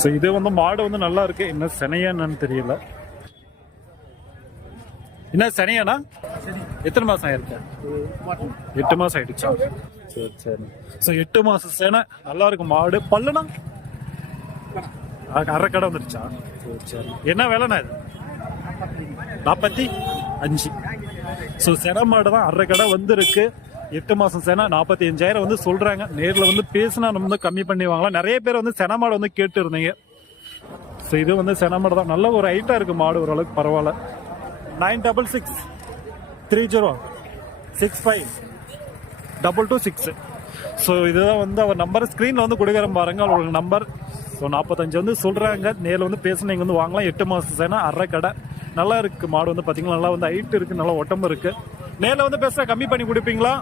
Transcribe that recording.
So இது வந்து மாடு வந்து நல்லா இருக்கு. என்ன செனையான்னு தெரியல. என்ன செனையானா? எத்தனை மாசம் ஆயிருக்கு? 8 மாசம் ஆயிடுச்சா? சரி சரி. ஸோ 8 மாசம் செனை நல்லா இருக்கு மாடு. பல்லுனா அரை கடை வந்துருச்சா? சரி சரி. என்ன விலைண்ணா இது? 45. ஸோ செனை மாடு தான் அரை கடை வந்துருக்கு. 8 மாசம் செனை 45,000 வந்து சொல்றாங்க. நேரில் வந்து பேசினா நம்ம வந்து கம்மி பண்ணி வாங்கலாம். நிறைய பேர் வந்து செனை மாடு வந்து கேட்டு இருந்தீங்க. ஸோ இது வந்து செனை மாடு தான். நல்ல ஒரு ஹைட்டா இருக்கு மாடு, ஓரளவுக்கு பரவாயில்ல. 966 30 65 226. ஸோ இதுதான் வந்து அவர் நம்பர் ஸ்க்ரீனில் வந்து கொடுக்குறேன் பாருங்க, அவங்களுக்கு நம்பர். ஸோ 45 வந்து சொல்கிறாங்க. நேரில் வந்து பேசி நீங்கள் வந்து வாங்கலாம். 8 மாதம் சேனா அரை கடை நல்லா இருக்குது மாடு வந்து பார்த்தீங்கன்னா. நல்லா வந்து ஹைட் இருக்குது, நல்லா உடம்பு இருக்குது. நேரில் வந்து பேசுகிறா கம்மி பண்ணி கொடுப்பீங்களா?